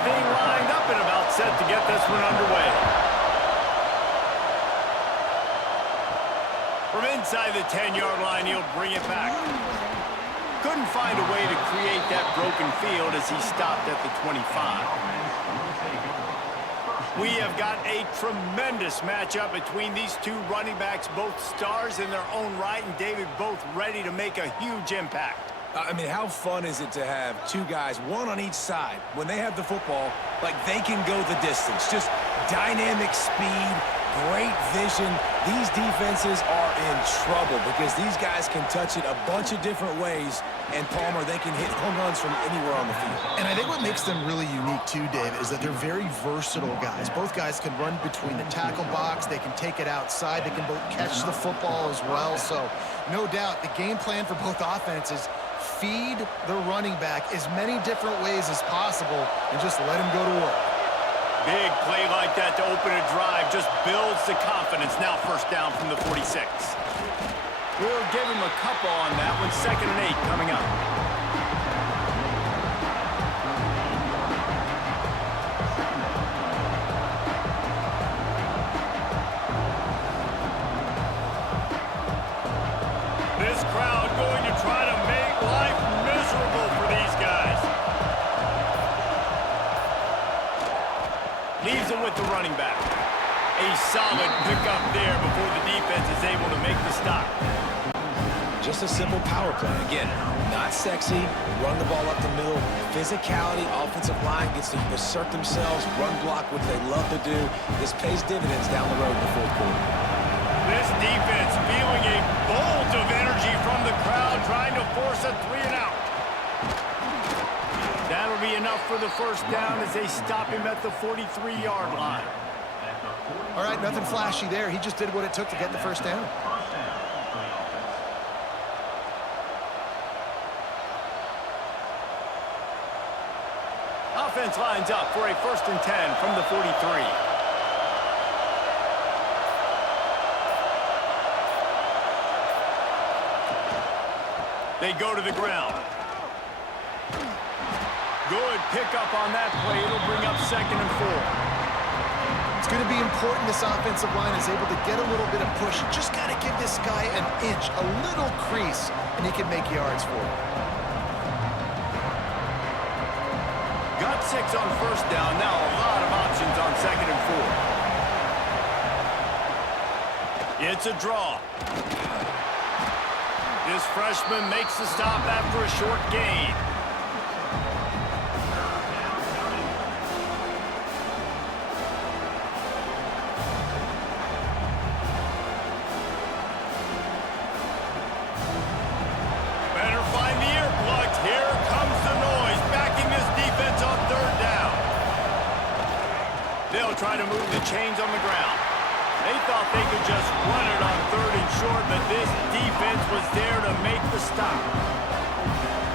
everything lined up and about set to get this one underway. From inside the 10-yard line, he'll bring it back. Couldn't find a way to create that broken field as he stopped at the 25. We have got a tremendous matchup between these two running backs, both stars in their own right, and David, both ready to make a huge impact. I mean, how fun is it to have two guys, one on each side, when they have the football, like they can go the distance. Just dynamic speed, great vision. These defenses are in trouble because these guys can touch it a bunch of different ways, and Palmer, they can hit home runs from anywhere on the field. And I think what makes them really unique too, David, is that they're very versatile guys. Both guys can run between the tackle box. They can take it outside. They can both catch the football as well. So no doubt the game plan for both offenses, feed the running back as many different ways as possible and just let him go to work. Big play like that to open a drive just builds the confidence. Now first down from the 46. We'll give him a couple on that one. 2nd and 8 coming up. This crowd going to try to make life miserable for these guys. Leaves him with the running back. A solid pickup there before the defense is able to make the stop. Just a simple power play. Again, not sexy, run the ball up the middle, physicality, offensive line gets to assert themselves, run block, which they love to do. This pays dividends down the road in the 4th quarter. This defense feeling a bolt of energy from the crowd, trying to force a 3-and-out. That'll be enough for the first down as they stop him at the 43-yard line. All right, nothing flashy there. He just did what it took to get the first down. Offense lines up for a 1st and 10 from the 43. They go to the ground. Good pickup on that play. It'll bring up 2nd and 4. It's going to be important this offensive line is able to get a little bit of push. Just got to give this guy an inch, a little crease, and he can make yards for it. Got 6 on first down. Now a lot of options on 2nd and 4. It's a draw. This freshman makes the stop after a short gain. Try to move the chains on the ground. They thought they could just run it on 3rd and short, but this defense was there to make the stop.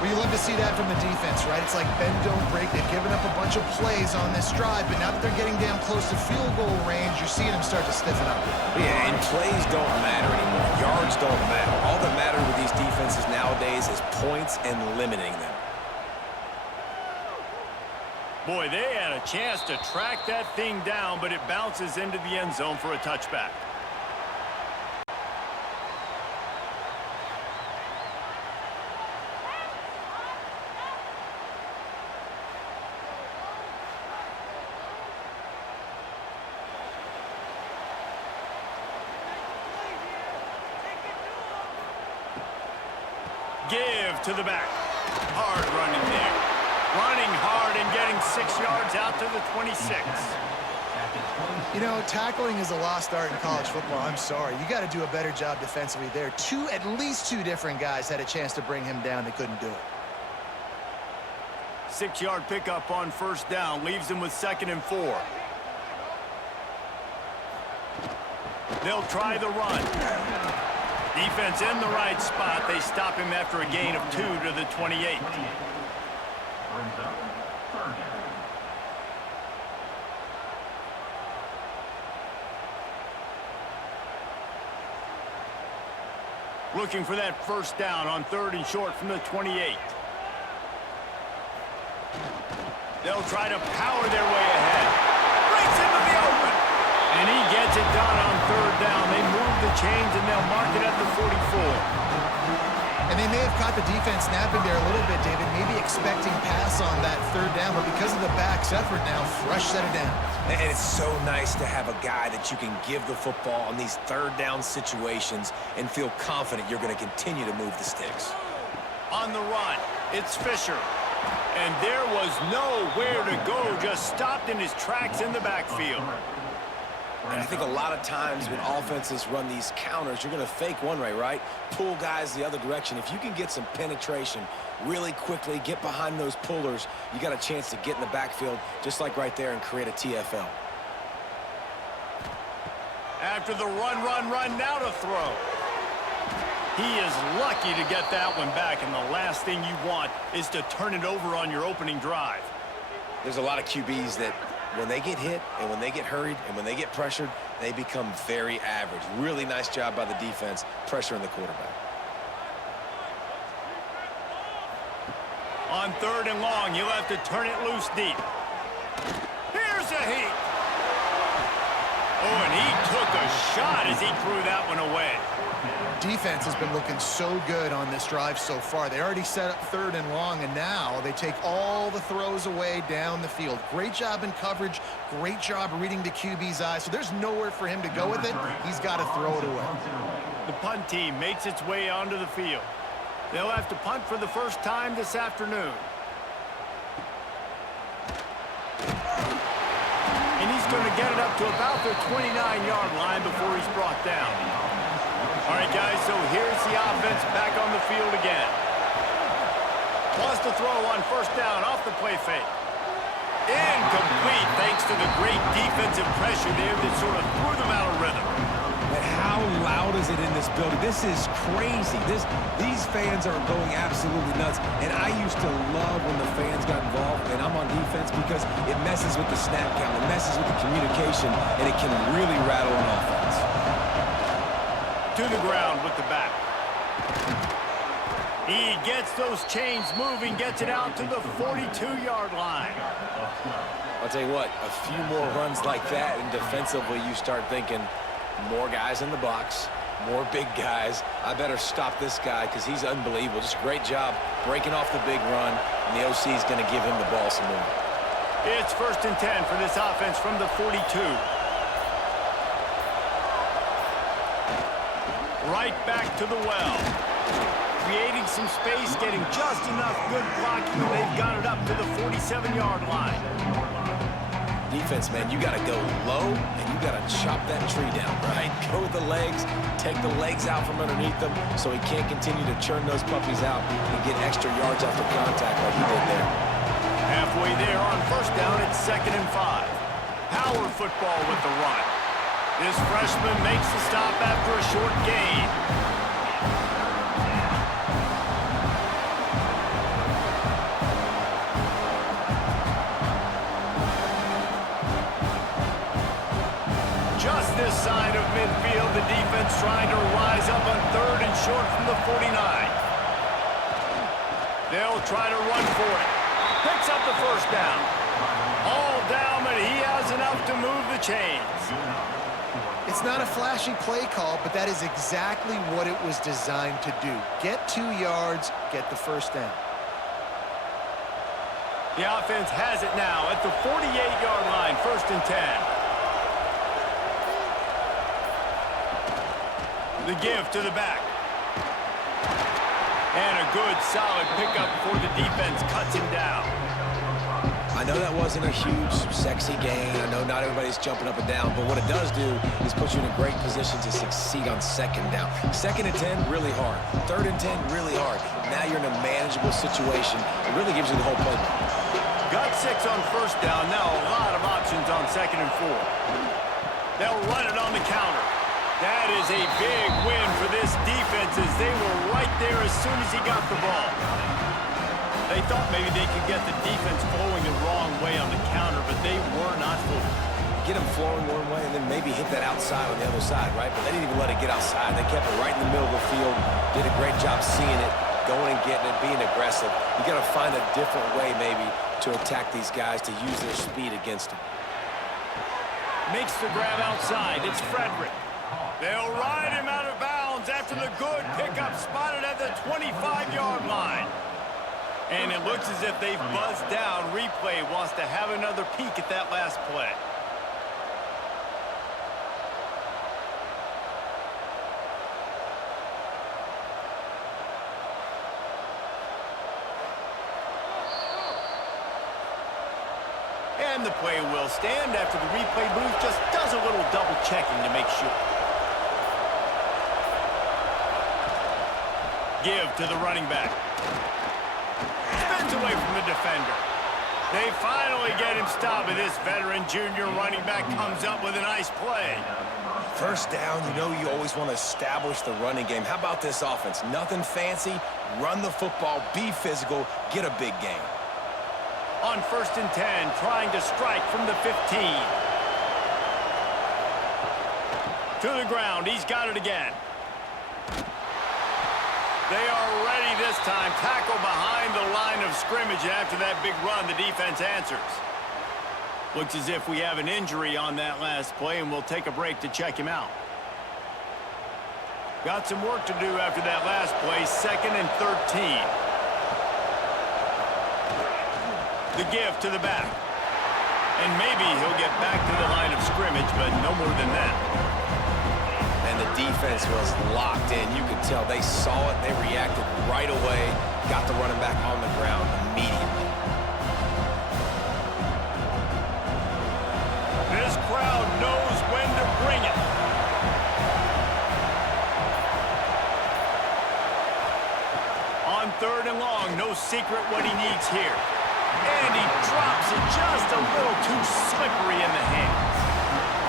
Well, you love to see that from the defense, right? It's like bend, don't break. They've given up a bunch of plays on this drive, but now that they're getting down close to field goal range, you're seeing them start to stiffen up. Yeah, and plays don't matter anymore. Yards don't matter. All that matters with these defenses nowadays is points and limiting them. Boy, they had a chance to track that thing down, but it bounces into the end zone for a touchback. Give to the back. Hard running there. Running hard and getting 6 yards out to the 26. You know, tackling is a lost art in college football. I'm sorry. You got to do a better job defensively there. At least two different guys had a chance to bring him down. They couldn't do it. 6-yard pickup on first down. Leaves him with 2nd and 4. They'll try the run. Defense in the right spot. They stop him after a gain of 2 to the 28. Looking for that first down on 3rd and short from the 28. They'll try to power their way ahead. Breaks into the open. And he gets it done on third down. They move the chains, and they'll mark it at the 44. And they may have caught the defense napping there a little bit, David, maybe expecting pass on that third down, but because of the back's effort now, fresh set of down. And it's so nice to have a guy that you can give the football on these third down situations and feel confident you're going to continue to move the sticks. On the run, it's Fisher. And there was nowhere to go, just stopped in his tracks in the backfield. And I think a lot of times when offenses run these counters, you're going to fake one way, right? Pull guys the other direction. If you can get some penetration really quickly, get behind those pullers, you got a chance to get in the backfield, just like right there, and create a TFL. After the run, now to throw. He is lucky to get that one back, and the last thing you want is to turn it over on your opening drive. There's a lot of QBs that when they get hit and when they get hurried and when they get pressured, they become very average. Really nice job by the defense, pressuring the quarterback. On third and long, you'll have to turn it loose deep. Here's a heat. Oh, and he took a shot as he threw that one away. Defense has been looking so good on this drive so far. They already set up third and long, and now they take all the throws away down the field. Great job in coverage, great job reading the QB's eyes. So there's nowhere for him to go with it. He's got to throw it away. The punt team makes its way onto the field. They'll have to punt for the first time this afternoon. And he's going to get it up to about the 29-yard line before he's brought down. All right, guys, so here's the offense back on the field again. Wants to throw on first down off the play fake. Incomplete thanks to the great defensive pressure there that sort of threw them out of rhythm. But how loud is it in this building? This is crazy. These fans are going absolutely nuts. And I used to love when the fans got involved, and I'm on defense, because it messes with the snap count, it messes with the communication, and it can really rattle an offense. To the ground with the back. He gets those chains moving, gets it out to the 42-yard line. I'll tell you what, a few more runs like that, and defensively you start thinking, more guys in the box, more big guys. I better stop this guy because he's unbelievable. Just a great job breaking off the big run, and the OC is going to give him the ball some more. It's 1st and 10 for this offense from the 42. Right back to the well. Creating some space, getting just enough good blocking, and they've got it up to the 47-yard line. Defense, man, you got to go low, and you got to chop that tree down, right? Go with the legs, take the legs out from underneath them so he can't continue to churn those puppies out and get extra yards after contact like he did there. Halfway there on first down, it's 2nd and 5. Power football with the run. This freshman makes the stop after a short gain. Just this side of midfield, the defense trying to rise up on 3rd and short from the 49. They'll try to run for it. Picks up the first down. All down, but he has enough to move the chains. It's not a flashy play call, but that is exactly what it was designed to do. Get 2 yards, get the first down. The offense has it now at the 48-yard line, 1st and 10. The give to the back. And a good, solid pickup before the defense cuts him down. I know that wasn't a huge, sexy gain. I know not everybody's jumping up and down, but what it does do is put you in a great position to succeed on 2nd down. 2nd and 10, really hard. 3rd and 10, really hard. Now you're in a manageable situation. It really gives you the whole playbook. Got 6 on first down. Now a lot of options on 2nd and 4. They'll run it on the counter. That is a big win for this defense as they were right there as soon as he got the ball. They thought maybe they could get the defense flowing the wrong way on the counter, but they were not fooled. Get them flowing one way and then maybe hit that outside on the other side, right? But they didn't even let it get outside. They kept it right in the middle of the field, did a great job seeing it, going and getting it, being aggressive. You got to find a different way maybe to attack these guys to use their speed against them. Makes the grab outside. It's Frederick. They'll ride him out of bounds after the good pickup spotted at the 25-yard line. And it looks as if they've buzzed down. Replay wants to have another peek at that last play. And the play will stand after the replay booth just does a little double checking to make sure. Give to the running back. Spins away from the defender. They finally get him stopped, and this veteran junior running back comes up with a nice play. First down, you know you always want to establish the running game. How about this offense? Nothing fancy. Run the football, be physical, get a big gain. On 1st and 10, trying to strike from the 15. To the ground, he's got it again. They are ready this time. Tackle behind the line of scrimmage, and after that big run, the defense answers. Looks as if we have an injury on that last play, and we'll take a break to check him out. Got some work to do after that last play, 2nd and 13. The give to the back. And maybe he'll get back to the line of scrimmage, but no more than that. And the defense was locked in. You could tell they saw it. They reacted right away. Got the running back on the ground immediately. This crowd knows when to bring it. On 3rd and long, no secret what he needs here. And he drops it just a little too slippery in the hands.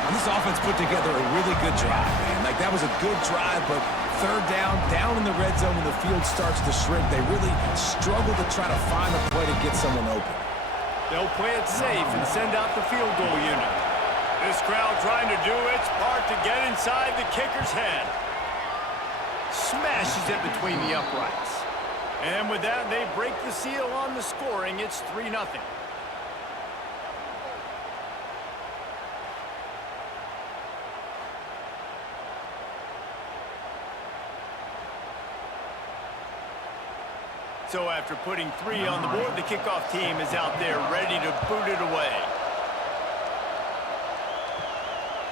This offense put together a really good drive, man. Like, that was a good drive, but 3rd down in the red zone when the field starts to shrink, they really struggle to try to find a play to get someone open. They'll play it safe and send out the field goal unit. This crowd trying to do its part to get inside the kicker's head. Smashes it between the uprights. And with that, they break the seal on the scoring. It's 3-0. So after putting 3 on the board, the kickoff team is out there ready to boot it away.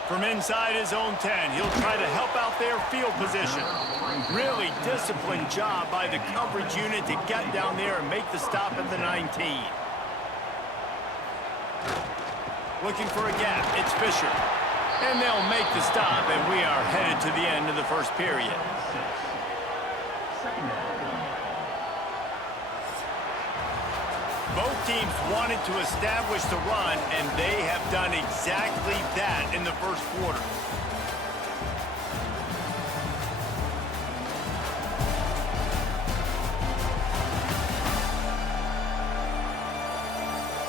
From inside his own 10, he'll try to help out their field position. Really disciplined job by the coverage unit to get down there and make the stop at the 19. Looking for a gap, it's Fisher. And they'll make the stop, and we are headed to the end of the first period. Both teams wanted to establish the run, and they have done exactly that in the first quarter.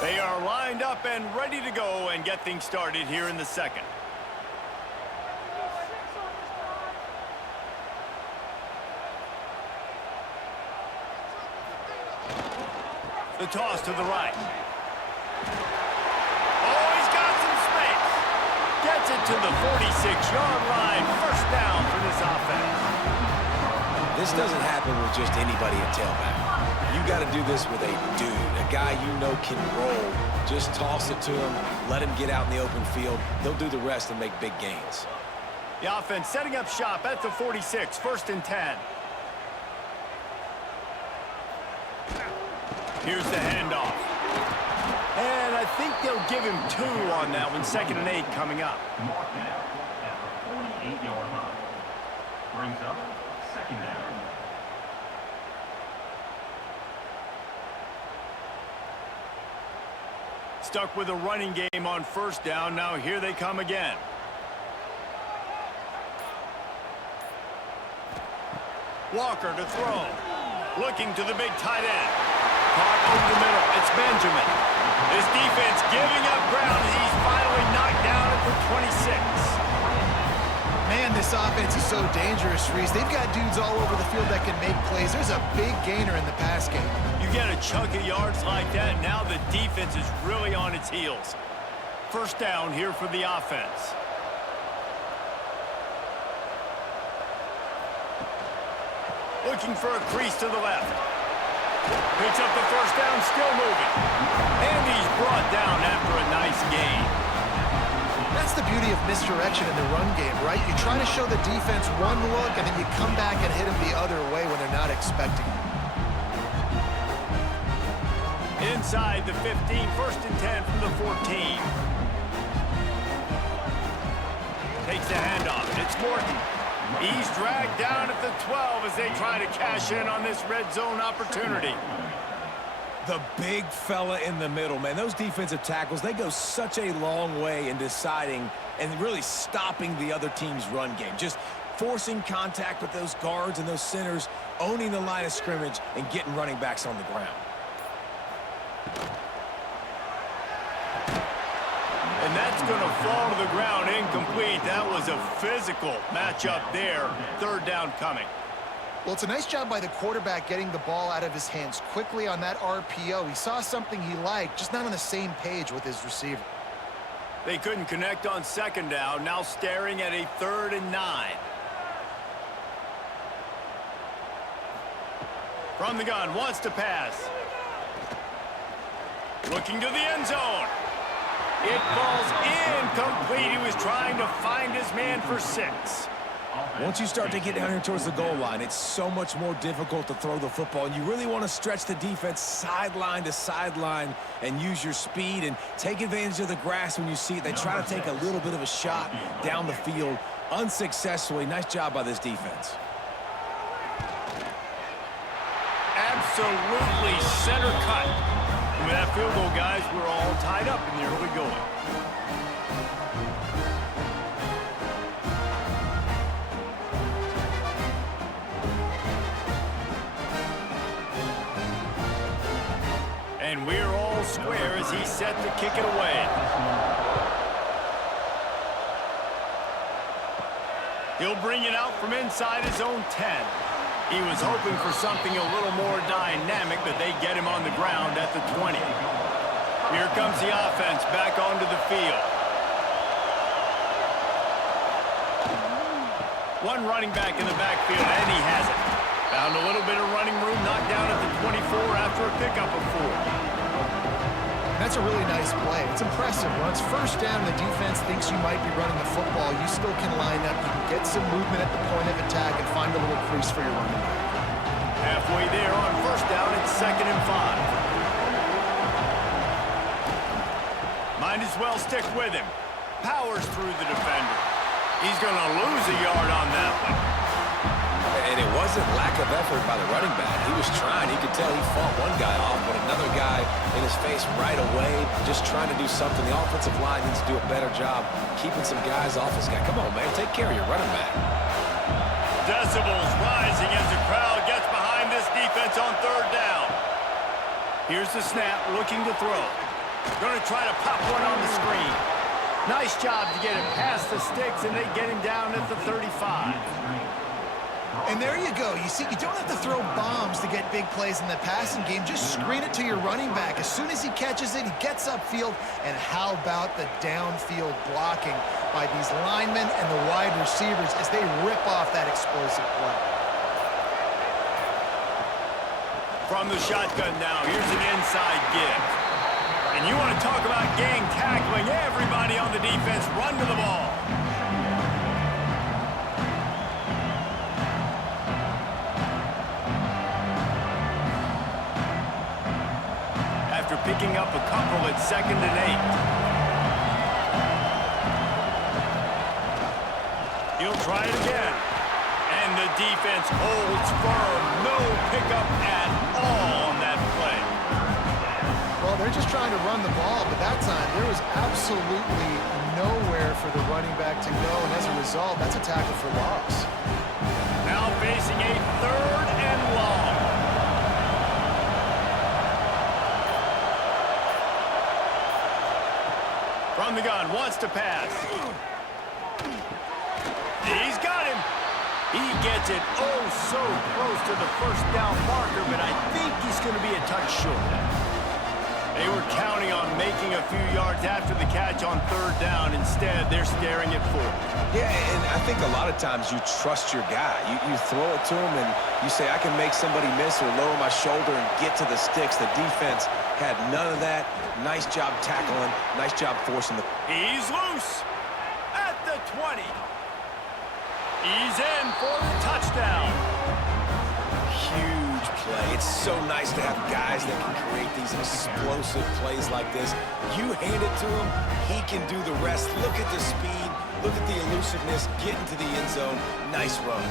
They are lined up and ready to go and get things started here in the second. The toss to the right. Oh, he's got some space. Gets it to the 46-yard line. First down for this offense. This doesn't happen with just anybody at tailback. You got to do this with a dude, a guy you know can roll. Just toss it to him, let him get out in the open field. They'll do the rest and make big gains. The offense setting up shop at the 46, 1st and 10. Here's the handoff. And I think they'll give him 2 on that one. 2nd and 8 coming up. 48-yard line. Brings up 2nd down. Stuck with a running game on 1st down. Now here they come again. Walker to throw. Looking to the big tight end. Caught over the middle. It's Benjamin. This defense giving up ground as he's finally knocked down at the 26. Man, this offense is so dangerous, Reese. They've got dudes all over the field that can make plays. There's a big gainer in the pass game. You get a chunk of yards like that, now the defense is really on its heels. First down here for the offense. Looking for a crease to the left. Picks up the first down, still moving. And he's brought down after a nice gain. That's the beauty of misdirection in the run game, right? You try to show the defense one look, and then you come back and hit them the other way when they're not expecting it. Inside the 15, first and 10 from the 14. Takes the handoff. It's Morton. He's dragged down at the 12 as they try to cash in on this red zone opportunity. The big fella in the middle, man. Those defensive tackles, they go such a long way in deciding and really stopping the other team's run game. Just forcing contact with those guards and those centers, owning the line of scrimmage, and getting running backs on the ground. And that's going to fall to the ground incomplete. That was a physical matchup there. Third down coming. Well, it's a nice job by the quarterback getting the ball out of his hands quickly on that RPO. He saw something he liked, just not on the same page with his receiver. They couldn't connect on second down, now staring at a 3rd and 9. From the gun, wants to pass. Looking to the end zone. It falls incomplete. He was trying to find his man for 6. Once you start to get down here towards the goal line, it's so much more difficult to throw the football, and you really want to stretch the defense sideline to sideline and use your speed and take advantage of the grass when you see it. They try to take a little bit of a shot down the field unsuccessfully. Nice job by this defense. Absolutely center cut. With that field goal, guys, we're all tied up in the early going. And we're all square as he's set to kick it away. He'll bring it out from inside his own 10. He was hoping for something a little more dynamic, but they get him on the ground at the 20. Here comes the offense back onto the field. One running back in the backfield, and he has it. Found a little bit of running room, knocked down at the 24 after a pickup of 4. That's a really nice play. It's impressive. Once first down, the defense thinks you might be running the football. You still can line up. You can get some movement at the point of attack and find a little crease for your running back. Halfway there on first down, it's 2nd and 5. Might as well stick with him. Powers through the defender. He's going to lose a yard on that one. And it wasn't lack of effort by the running back. He was trying. You could tell he fought one guy off, but another guy in his face right away, just trying to do something. The offensive line needs to do a better job keeping some guys off this guy. Come on, man. Take care of your running back. Decibels rising as the crowd gets behind this defense on 3rd down. Here's the snap, looking to throw. Going to try to pop one on the screen. Nice job to get it past the sticks, and they get him down at the 35. And there you go. You see, you don't have to throw bombs to get big plays in the passing game. Just screen it to your running back. As soon as he catches it, he gets upfield. And how about the downfield blocking by these linemen and the wide receivers as they rip off that explosive play. From the shotgun now, here's an inside give. And you want to talk about gang tackling. Everybody on the defense run to the ball. After picking up a couple at 2nd and 8. He'll try it again. And the defense holds firm. No pickup at all on that play. Well, they're just trying to run the ball, but that time there was absolutely nowhere for the running back to go, and as a result, that's a tackle for loss. Now facing a 3rd and long. From the gun, wants to pass. He gets it oh so close to the first down marker, but I think he's going to be a touch short. They were counting on making a few yards after the catch on third down. Instead, they're staring at fourth. Yeah, and I think a lot of times you trust your guy. You throw it to him and you say, I can make somebody miss or lower my shoulder and get to the sticks. The defense had none of that. Nice job tackling. Nice job forcing the... He's loose at the 20. He's in for the touchdown. Huge play. It's so nice to have guys that can create these explosive plays like this. You hand it to him, he can do the rest. Look at the speed. Look at the elusiveness. Get into the end zone. Nice run.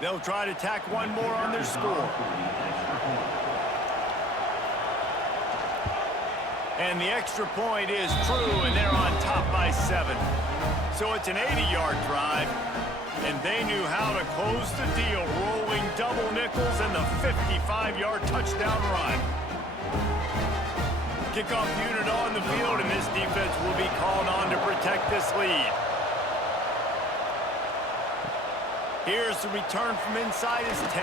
They'll try to tack one more on their score. And the extra point is true, and they're on top by 7. So it's an 80-yard drive, and they knew how to close the deal, rolling double nickels and the 55-yard touchdown run. Kickoff unit on the field, and this defense will be called on to protect this lead. Here's the return from inside his 10.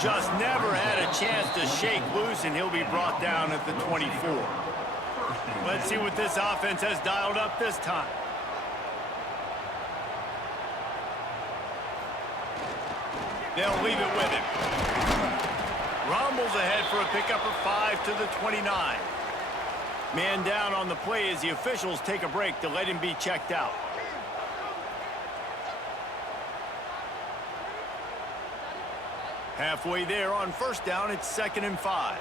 Just never had a chance to shake loose, and he'll be brought down at the 24. Let's see what this offense has dialed up this time. They'll leave it with him. Rumbles ahead for a pickup of 5 to the 29. Man down on the play as the officials take a break to let him be checked out. Halfway there on first down, it's 2nd and 5.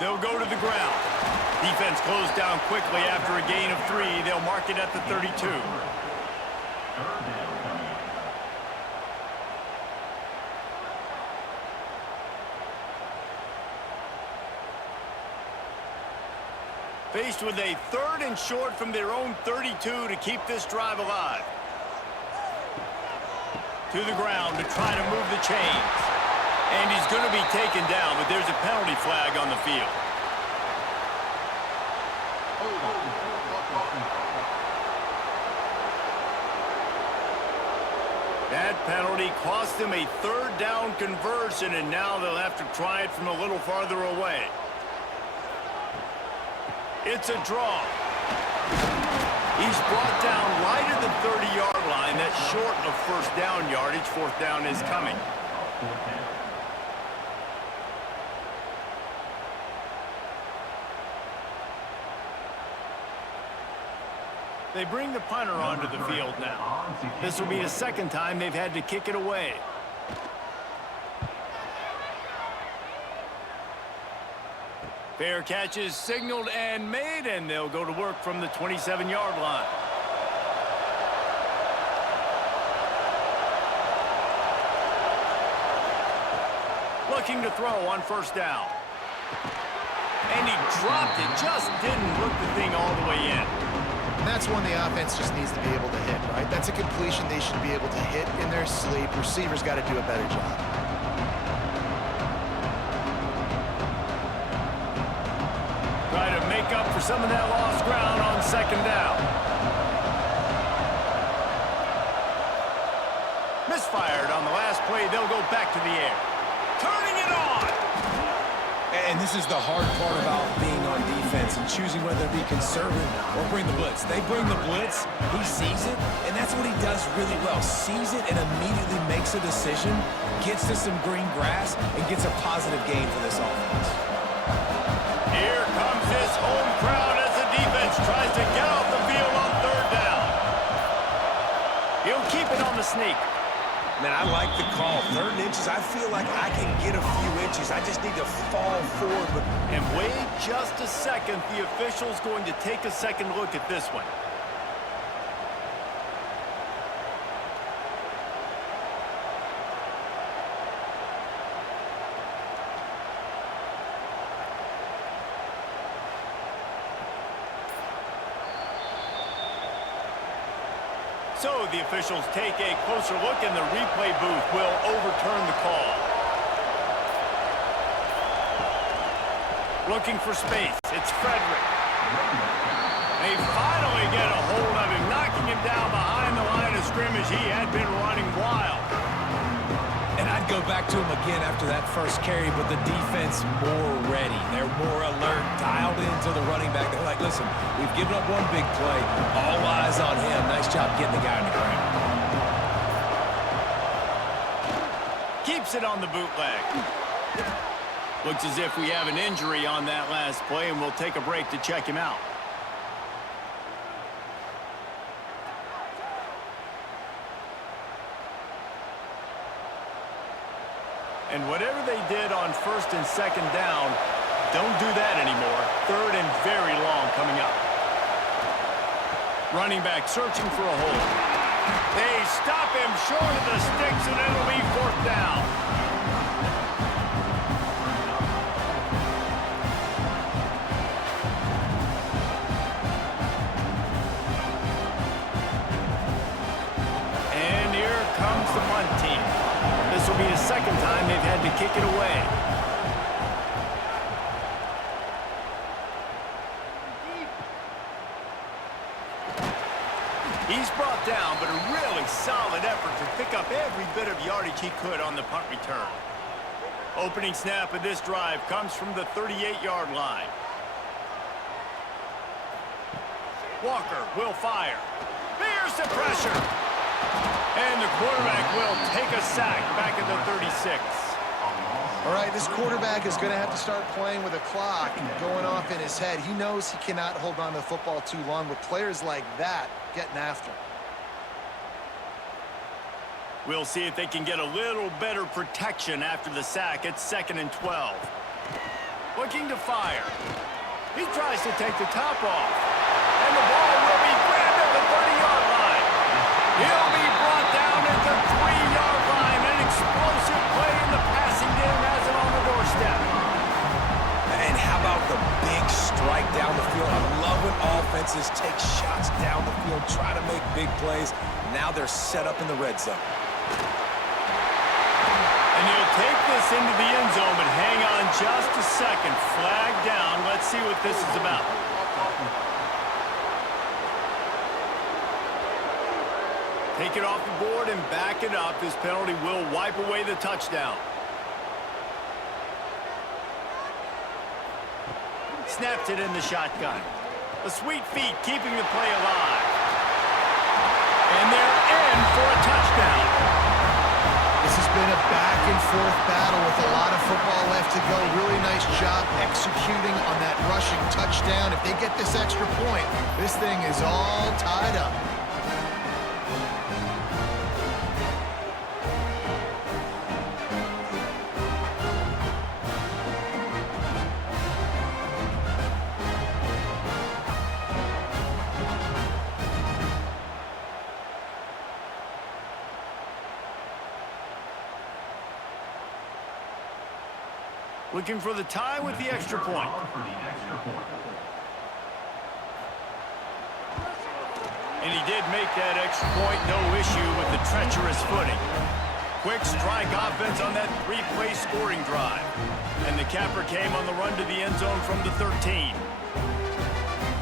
They'll go to the ground. Defense closed down quickly after a gain of 3. They'll mark it at the 32. Faced with a 3rd and short from their own 32 to keep this drive alive. To the ground to try to move the chains. And he's going to be taken down, but there's a penalty flag on the field. That penalty cost them a 3rd down conversion, and now they'll have to try it from a little farther away. It's a draw. He's brought down right at the 30-yard line. That's short of first down yardage. 4th down is coming. They bring the punter onto the field now. This will be the 2nd time they've had to kick it away. Fair catch is signaled and made, and they'll go to work from the 27-yard line. Looking to throw on first down. And he dropped it, just didn't look the thing all the way in. And that's one the offense just needs to be able to hit, right? That's a completion they should be able to hit in their sleep. Receivers got to do a better job. Try to make up for some of that lost ground on 2nd down. Misfired on the last play. They'll go back to the air. Turning it on. And this is the hard part about being on defense and choosing whether to be conservative or bring the blitz. They bring the blitz, he sees it, and that's what he does really well. Sees it and immediately makes a decision, gets to some green grass, and gets a positive gain for this offense. Here comes this home crowd as the defense tries to get off the field on 3rd down. He'll keep it on the sneak. Man, I like the call. 3rd and inches, I feel like I can get a few inches. I just need to fall forward. But and wait just a second. The official's going to take a second look at this one. So the officials take a closer look, and the replay booth will overturn the call. Looking for space. It's Frederick. They finally get a hold of him, knocking him down behind the line of scrimmage. He had been running wild. And I'd go back to him again after that first carry, but the defense more ready. They're more alert, dialed into the running back. They're like, listen, we've given up one big play. All eyes on him. Nice job getting the guy on the ground. Keeps it on the bootleg. Looks as if we have an injury on that last play, and we'll take a break to check him out. And whatever they did on first and second down, don't do that anymore. Third and very long coming up. Running back searching for a hole. They stop him short of the sticks, and it'll be fourth down. And here comes the punt team. This will be the second time they've had to kick it away. He's brought down, but a really solid effort to pick up every bit of yardage he could on the punt return. Opening snap of this drive comes from the 38-yard line. Walker will fire. There's the pressure. And the quarterback will take a sack back at the 36. All right, this quarterback is going to have to start playing with a clock going off in his head. He knows he cannot hold on to the football too long with players like that getting after him. We'll see if they can get a little better protection after the sack. It's 2nd and 12. Looking to fire. He tries to take the top off. And the ball will be grabbed at the 30-yard line. He'll be brought down at the 3-yard line. An explosive play in the passing game has him on the doorstep. And how about the big strike down the field? I love when offenses take shots down the field, try to make big plays. Now they're set up in the red zone. And he'll take this into the end zone, but hang on just a second. Flag down. Let's see what this is about. Take it off the board and back it up. This penalty will wipe away the touchdown. Snaps it in the shotgun. A sweet feet keeping the play alive. And they're in for a touchdown. This has been a back-and-forth battle with a lot of football left to go. Really nice job executing on that rushing touchdown. If they get this extra point, this thing is all tied up. Looking for the tie with the extra point. And he did make that extra point, no issue with the treacherous footing. Quick strike offense on that 3-play scoring drive. And the capper came on the run to the end zone from the 13.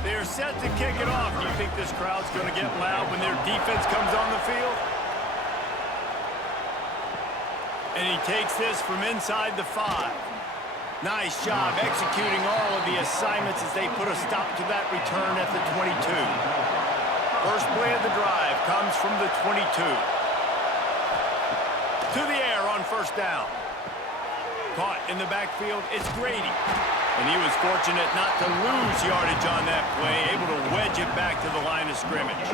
They're set to kick it off. Do you think this crowd's going to get loud when their defense comes on the field? And he takes this from inside the 5. Nice job executing all of the assignments as they put a stop to that return at the 22. First play of the drive comes from the 22. To the air on first down. Caught in the backfield, it's Grady. And he was fortunate not to lose yardage on that play, able to wedge it back to the line of scrimmage.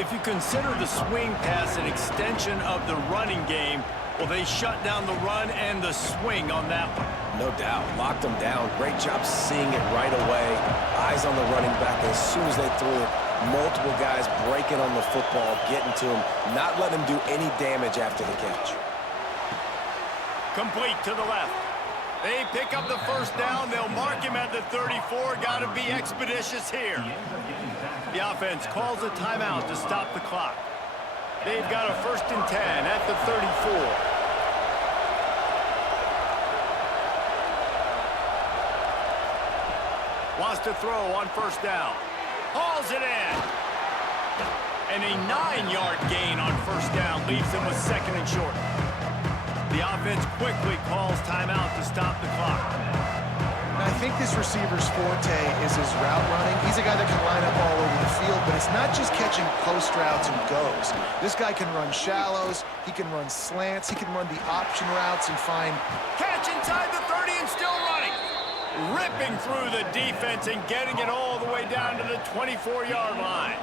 If you consider the swing pass an extension of the running game, well, they shut down the run and the swing on that one. No doubt. Locked them down. Great job seeing it right away. Eyes on the running back. As soon as they threw it, multiple guys breaking on the football, getting to him, not letting him do any damage after the catch. Complete to the left. They pick up the first down. They'll mark him at the 34. Got to be expeditious here. The offense calls a timeout to stop the clock. They've got a 1st and 10 at the 34. Wants to throw on 1st down. Hauls it in. And a 9-yard gain on 1st down leaves them with 2nd and short. The offense quickly calls timeout to stop the clock. And I think this receiver's forte is his route running. He's a guy that can line up all over the field, but it's not just catching post routes and goes. This guy can run shallows, he can run slants, he can run the option routes and find... Catch inside the 30 and still running. Ripping through the defense and getting it all the way down to the 24-yard line.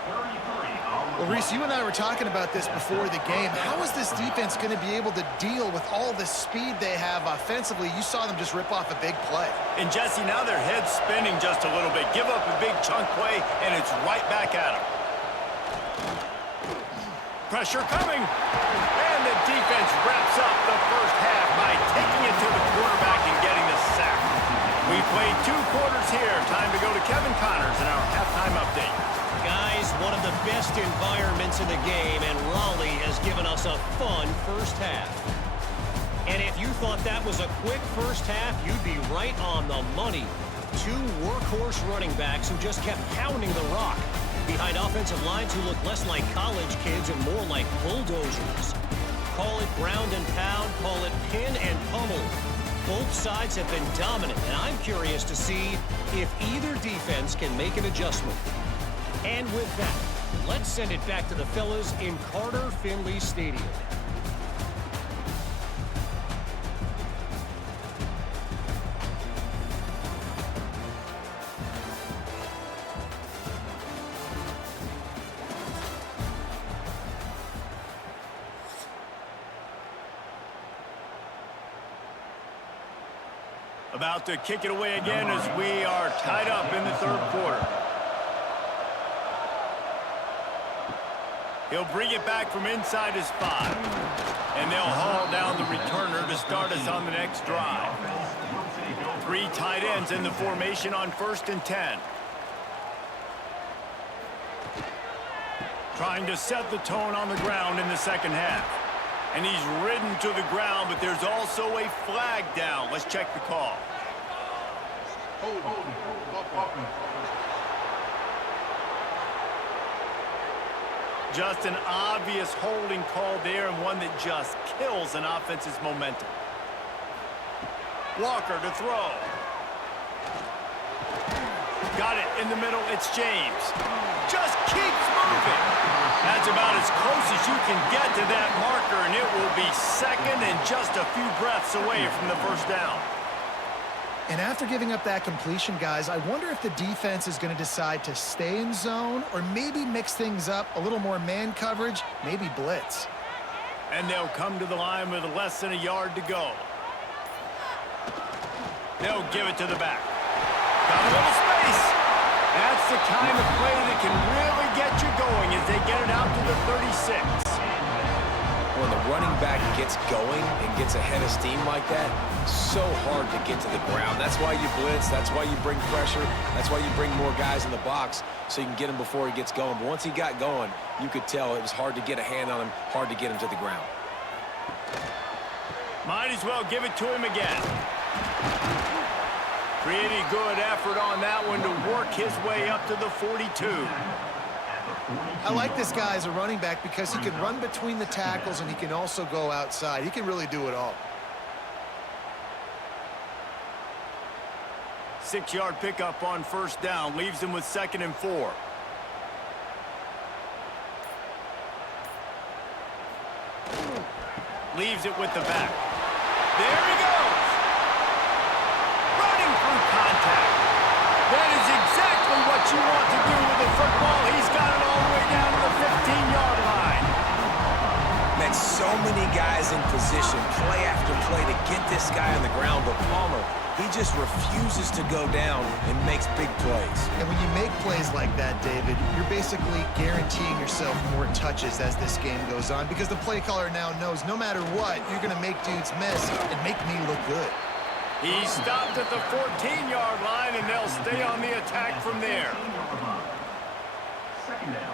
Well, Reese, you and I were talking about this before the game. How is this defense going to be able to deal with all the speed they have offensively? You saw them just rip off a big play. And, Jesse, now their head's spinning just a little bit. Give up a big chunk play, and it's right back at them. Pressure coming. And the defense wraps up the first half by taking it to the quarterback and getting the sack. We played 2 quarters here. Time to go to Kevin Connors in our halftime update. Guys, one of the best environments in the game, and Raleigh has given us a fun first half. And if you thought that was a quick first half, you'd be right on the money. 2 workhorse running backs who just kept pounding the rock behind offensive lines who look less like college kids and more like bulldozers. Call it ground and pound, call it pin and pummel. Both sides have been dominant, and I'm curious to see if either defense can make an adjustment. And with that, let's send it back to the fellas in Carter Finley Stadium. About to kick it away again as we are tied up in the 3rd quarter. He'll bring it back from inside his 5. And they'll haul down the returner to start us on the next drive. 3 tight ends in the formation on 1st and 10. Trying to set the tone on the ground in the 2nd half. And he's ridden to the ground, but there's also a flag down. Let's check the call. Just an obvious holding call there, and one that just kills an offense's momentum. Walker to throw. Got it in the middle. It's James. Just keeps moving. That's about as close as you can get to that marker, and it will be 2nd and just a few breaths away from the 1st down. And after giving up that completion, guys, I wonder if the defense is going to decide to stay in zone or maybe mix things up, a little more man coverage, maybe blitz. And they'll come to the line with less than a yard to go. They'll give it to the back. Got a little space. That's the kind of play that can really get you going as they get it out to the 36. When the running back gets going and gets ahead of steam like that, so hard to get to the ground. That's why you blitz. That's why you bring pressure. That's why you bring more guys in the box so you can get him before he gets going. But once he got going, you could tell it was hard to get a hand on him, hard to get him to the ground. Might as well give it to him again. Pretty good effort on that one to work his way up to the 42. I like this guy as a running back because he can run between the tackles and he can also go outside. He can really do it all. 6-yard pickup on 1st down leaves him with 2nd and 4. Leaves it with the back. There he goes. Running through contact. That is exactly what you want to do with the football. He's got it all the way down to the 15-yard line. Man, so many guys in position, play after play to get this guy on the ground. But Palmer, he just refuses to go down and makes big plays. And when you make plays like that, David, you're basically guaranteeing yourself more touches as this game goes on because the play caller now knows no matter what, you're going to make dudes miss and make me look good. He stopped at the 14-yard line, and they'll stay on the attack from there. Second down.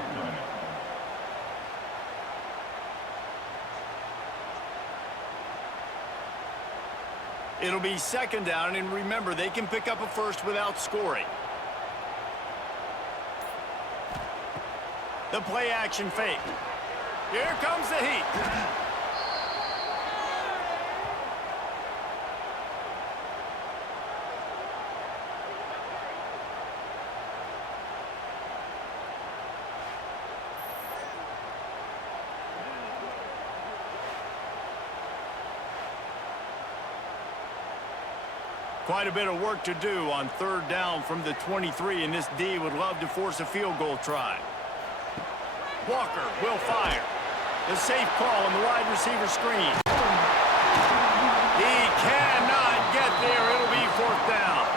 It'll be second down, and remember, they can pick up a first without scoring. The play action fake. Here comes the heat. Quite a bit of work to do on third down from the 23, and this D would love to force a field goal try. Walker will fire. The safe call on the wide receiver screen. He cannot get there. It'll be fourth down.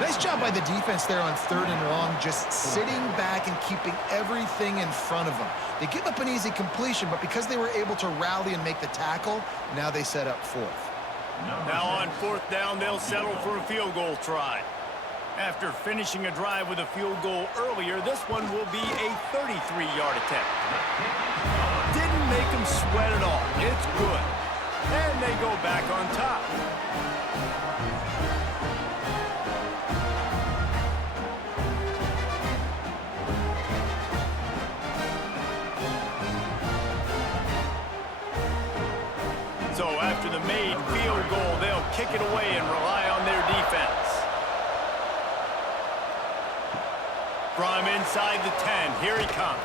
Nice job by the defense there on third and long, just sitting back and keeping everything in front of them. They give up an easy completion, but because they were able to rally and make the tackle, now they set up fourth. Now on fourth down, they'll settle for a field goal try. After finishing a drive with a field goal earlier, this one will be a 33-yard attempt. Didn't make them sweat at all. It's good. And they go back on top. So after the made field goal, they'll kick it away and rely on their defense. From inside the 10, here he comes.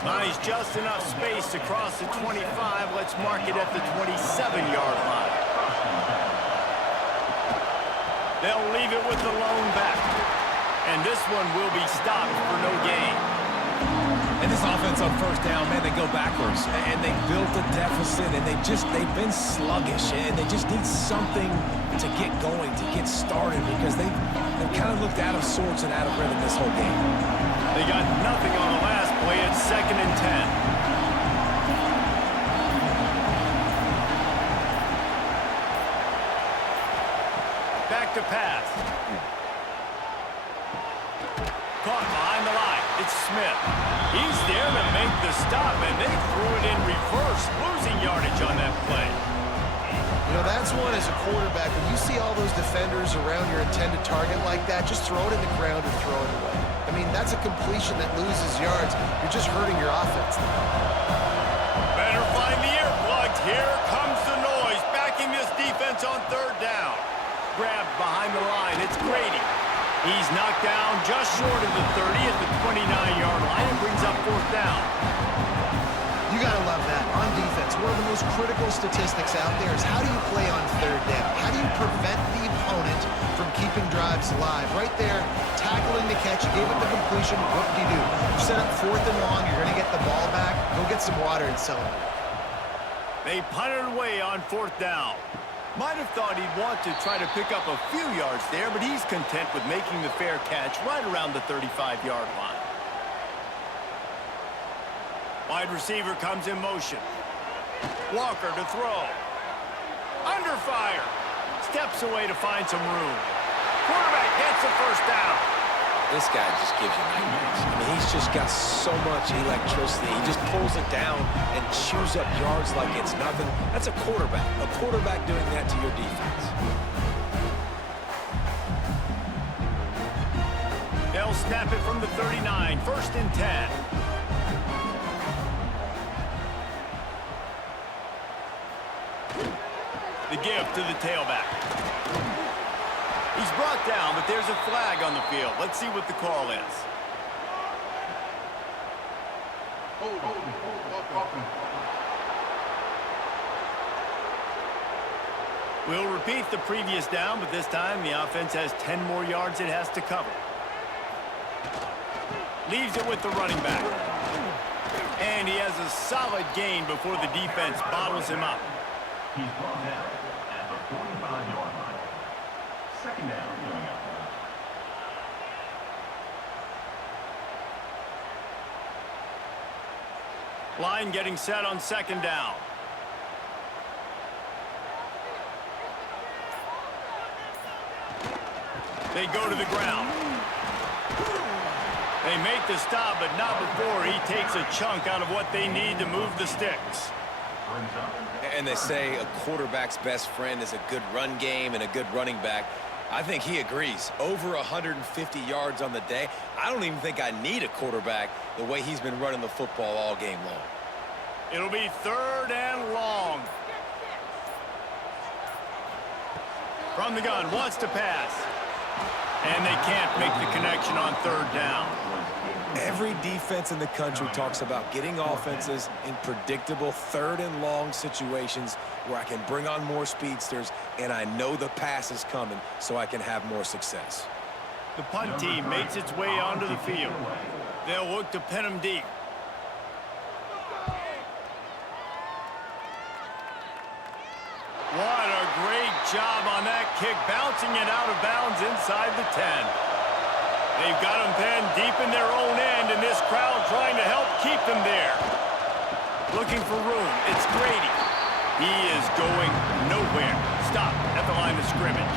Finds just enough space to cross the 25. Let's mark it at the 27-yard line. They'll leave it with the lone back. And this one will be stopped for no gain. And this offense on first down, man, they go backwards. And they built a deficit, and they've been sluggish. And they just need something to get going, to get started, because they've kind of looked out of sorts and out of rhythm this whole game. They got nothing on the last play. It's second and 10. Back to pass. Caught behind the line. It's Smith. He's there to make the stop, and they threw it in reverse, losing yardage on that play. You know, that's one as a quarterback. When you see all those defenders around your intended target like that, just throw it in the ground or throw it away. I mean, that's a completion that loses yards. You're just hurting your offense. Better find the earplugs. Here comes the noise, backing this defense on third down. Grabbed behind the line. It's Grady. He's knocked down just short of the 30 at the 29-yard line and brings up fourth down. You got to love that. On defense, one of the most critical statistics out there is how do you play on third down? How do you prevent the opponent from keeping drives alive? Right there, tackling the catch, you gave up the completion, what do? You set up fourth and long, you're going to get the ball back, go get some water and celebrate. They punted away on fourth down. Might have thought he'd want to try to pick up a few yards there, but he's content with making the fair catch right around the 35-yard line. Wide receiver comes in motion. Walker to throw. Under fire. Steps away to find some room. Quarterback gets the first down. This guy just gives you nightmares. I mean, he's just got so much electricity. He just pulls it down and chews up yards like it's nothing. That's a quarterback. A quarterback doing that to your defense. They'll snap it from the 39. First and 10. The give to the tailback. He's brought down, but there's a flag on the field. Let's see what the call is. We'll repeat the previous down, but this time the offense has 10 more yards it has to cover. Leaves it with the running back. And he has a solid gain before the defense bottles him up. He's brought down at the 45-yard line. Second down coming up. Line getting set on second down. They go to the ground. They make the stop, but not before he takes a chunk out of what they need to move the sticks. And they say a quarterback's best friend is a good run game and a good running back. I think he agrees. Over 150 yards on the day. I don't even think I need a quarterback the way he's been running the football all game long. It'll be 3rd and long. From the gun, wants to pass. And they can't make the connection on 3rd down. Every defense in the country talks about getting offenses in predictable 3rd and long situations where I can bring on more speedsters and I know the pass is coming so I can have more success. The punt team makes its way onto the field. They'll look to pin them deep. What a great job on that kick, bouncing it out of bounds inside the 10. They've got them pinned deep in their own end, and this crowd trying to help keep them there. Looking for room. It's Grady. He is going nowhere. Stop at the line of scrimmage.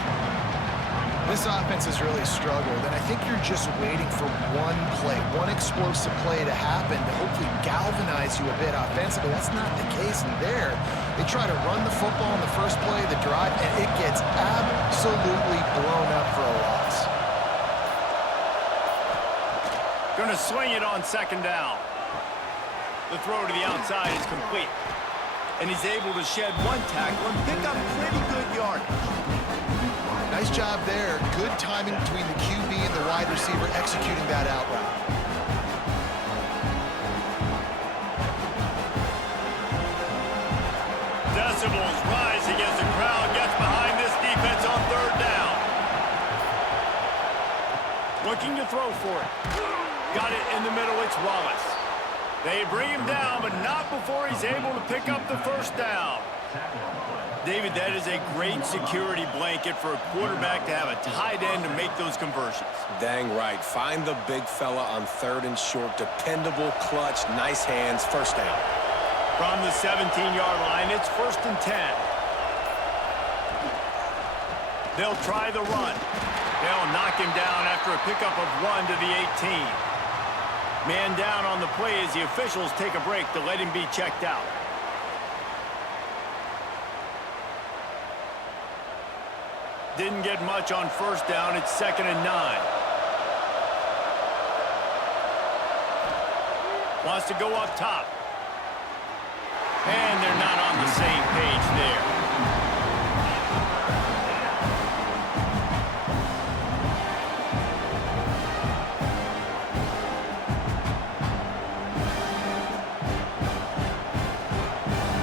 This offense has really struggled, and I think you're just waiting for one play, one explosive play to happen to hopefully galvanize you a bit offensively. That's not the case in there. They try to run the football in the first play of the drive, and it gets absolutely blown up for a loss. Going to swing it on 2nd down. The throw to the outside is complete. And he's able to shed one tackle and pick up pretty good yardage. Nice job there. Good timing between the QB and the wide receiver executing that out route. Decibels rising as the crowd gets behind this defense on 3rd down. Looking to throw for it. Got it in the middle. It's Wallace. They bring him down, but not before he's able to pick up the 1st down. David, that is a great security blanket for a quarterback to have a tight end to make those conversions. Dang right. Find the big fella on 3rd and short. Dependable, clutch, nice hands, 1st down. From the 17-yard line, it's 1st and 10. They'll try the run. They'll knock him down after a pickup of 1 to the 18. Man down on the play as the officials take a break to let him be checked out. Didn't get much on 1st down. It's 2nd and 9. Wants to go up top. And they're not on the same page there.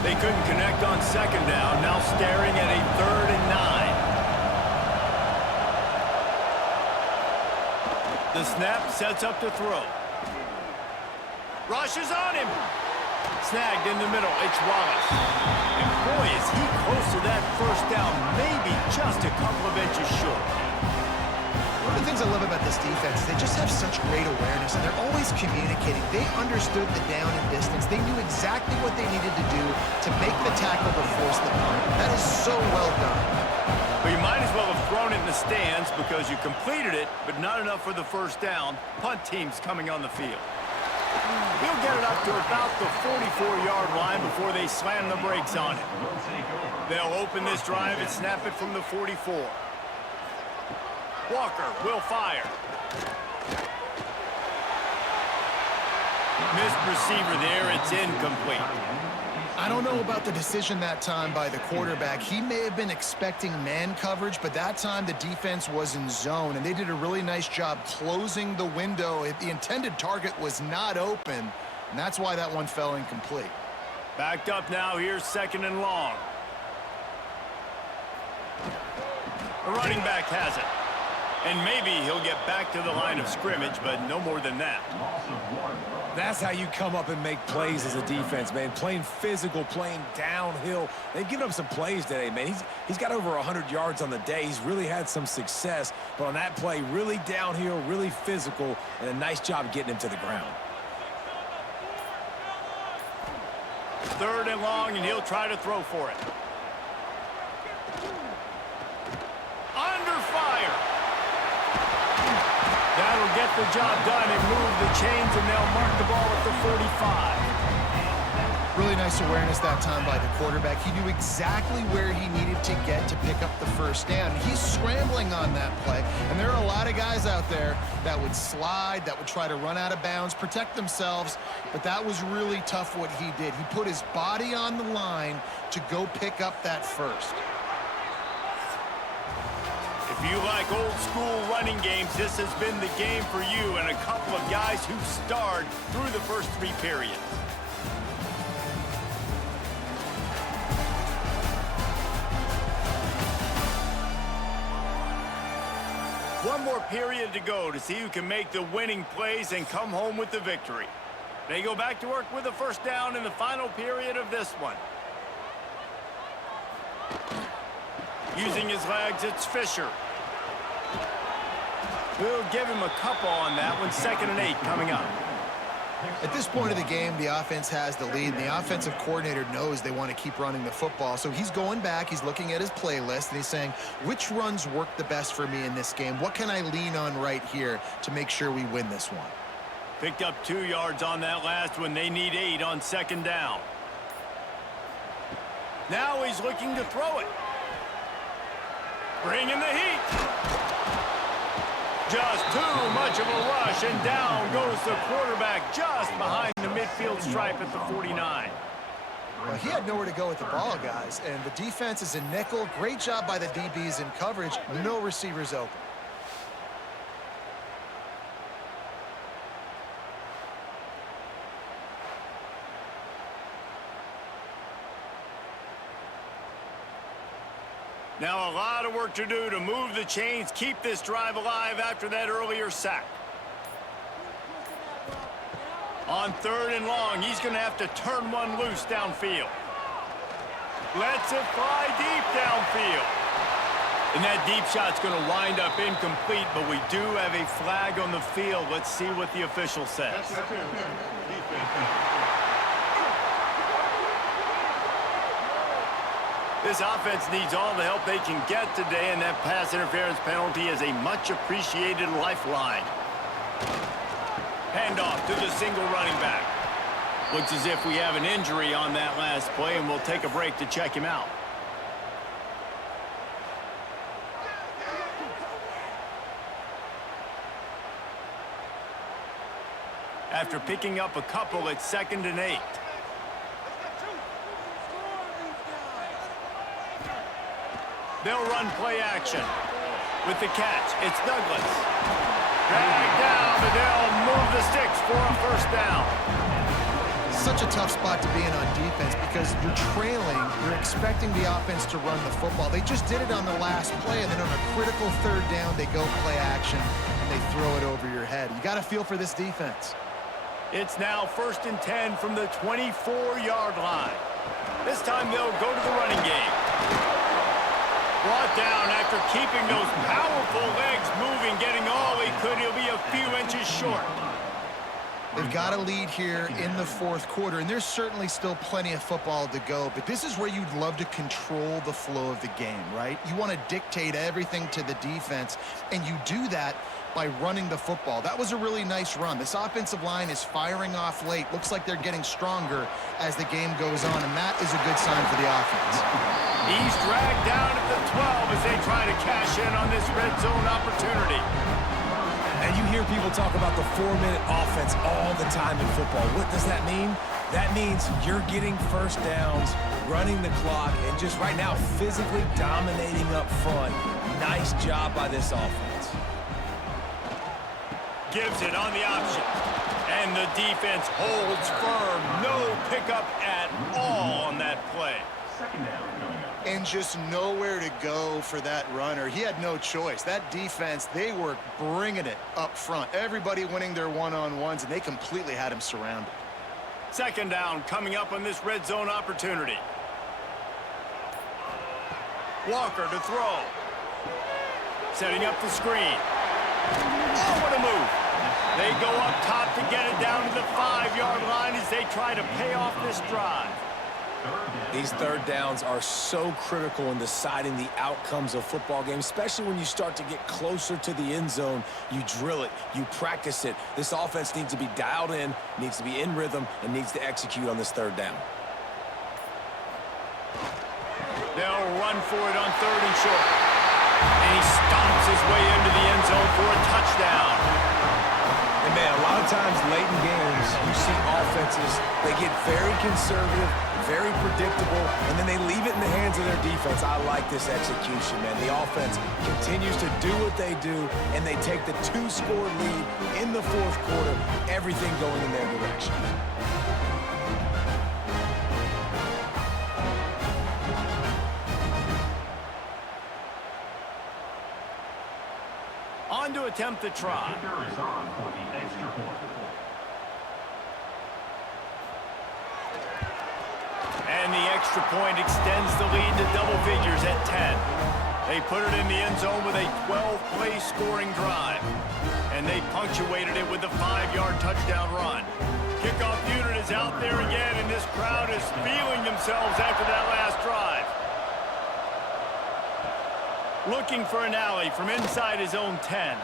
They couldn't connect on 2nd down. Now staring at a 3rd and 9. The snap sets up to throw. Rushes on him. Snagged in the middle. It's Wallace. And boy, is he close to that 1st down. Maybe just a couple of inches short. One of the things I love about this defense is they just have such great awareness, and they're always communicating. They understood the down and distance. They knew exactly what they needed to do to make the tackle to force the punt. That is so well done. But you might as well have thrown it in the stands because you completed it, but not enough for the 1st down. Punt team's coming on the field. He'll get it up to about the 44-yard line before they slam the brakes on it. They'll open this drive and snap it from the 44. Walker will fire. Missed receiver there. It's incomplete. I don't know about the decision that time by the quarterback. He may have been expecting man coverage, but that time the defense was in zone, and they did a really nice job closing the window. The intended target was not open, and that's why that one fell incomplete. Backed up now. Here's 2nd and long. The running back has it. And maybe he'll get back to the line of scrimmage, but no more than that. That's how you come up and make plays as a defense, man. Playing physical, playing downhill. They've given up some plays today, man. He's got over 100 yards on the day. He's really had some success. But on that play, really downhill, really physical, and a nice job getting him to the ground. 3rd and long, and he'll try to throw for it. Under fire. get the job done and move the chains, and they'll mark the ball at the 45. Really nice awareness that time by the quarterback. He knew exactly where he needed to get to pick up the first down. He's scrambling on that play, and there are a lot of guys out there that would slide, that would try to run out of bounds, protect themselves, but that was really tough what he did. He put his body on the line to go pick up that first. If you like old school running games, this has been the game for you, and a couple of guys who starred through the first 3 periods. One more period to go to see who can make the winning plays and come home with the victory. They go back to work with a first down in the final period of this one. Using his legs, it's Fisher. We'll give him a couple on that one. 2nd and 8 coming up. At this point of the game, the offense has the lead, and the offensive coordinator knows they want to keep running the football. So he's going back, he's looking at his playlist, and he's saying, which runs work the best for me in this game? What can I lean on right here to make sure we win this one? Picked up 2 yards on that last one. They need 8 on 2nd down. Now he's looking to throw it. Bringing the heat. Just too much of a rush, and down goes the quarterback just behind the midfield stripe at the 49. Well, he had nowhere to go with the ball, guys, and the defense is a nickel. Great job by the DBs in coverage. No receivers open. Now a lot of work to do to move the chains, keep this drive alive after that earlier sack. On 3rd and long, he's going to have to turn one loose downfield. Lets it fly deep downfield. And that deep shot's going to wind up incomplete, but we do have a flag on the field. Let's see what the official says. This offense needs all the help they can get today, and that pass interference penalty is a much-appreciated lifeline. Handoff to the single running back. Looks as if we have an injury on that last play, and we'll take a break to check him out. After picking up a couple, it's 2nd and 8. They'll run play action. With the catch, it's Douglas. Dragged down, but they'll move the sticks for a first down. Such a tough spot to be in on defense because you're trailing, you're expecting the offense to run the football. They just did it on the last play, and then on a critical 3rd down, they go play action, and they throw it over your head. You got to feel for this defense. It's now 1st and 10 from the 24-yard line. This time they'll go to the running game. Brought down after keeping those powerful legs moving, getting all he could. He'll be a few inches short. They've got a lead here in the 4th quarter, and there's certainly still plenty of football to go, but this is where you'd love to control the flow of the game, right? You want to dictate everything to the defense, and you do that by running the football. That was a really nice run. This offensive line is firing off late. Looks like they're getting stronger as the game goes on, and that is a good sign for the offense. He's dragged down at the 12 as they try to cash in on this red zone opportunity. And you hear people talk about the 4-minute offense all the time in football. What does that mean? That means you're getting first downs, running the clock, and just right now physically dominating up front. Nice job by this offense. Gives it on the option. And the defense holds firm. No pickup at all on that play. And just nowhere to go for that runner. He had no choice. That defense, they were bringing it up front. Everybody winning their one-on-ones, and they completely had him surrounded. 2nd down coming up on this red zone opportunity. Walker to throw. Setting up the screen. Oh, what a move. They go up top to get it down to the 5-yard line as they try to pay off this drive. These third downs are so critical in deciding the outcomes of football games, especially when you start to get closer to the end zone. You drill it, you practice it. This offense needs to be dialed in, needs to be in rhythm, and needs to execute on this third down. They'll run for it on 3rd and short. And he stomps his way into the end zone for a touchdown. And, man, a lot of times late in games, you see offenses, they get very conservative, very predictable, and then they leave it in the hands of their defense. I like this execution, man. The offense continues to do what they do, and they take the 2-score lead in the 4th quarter, everything going in their direction. On to attempt the try. And the extra point extends the lead to double figures at 10. They put it in the end zone with a 12-play scoring drive. And they punctuated it with a 5-yard touchdown run. Kickoff unit is out there again, and this crowd is feeling themselves after that last drive. Looking for an alley from inside his own 10.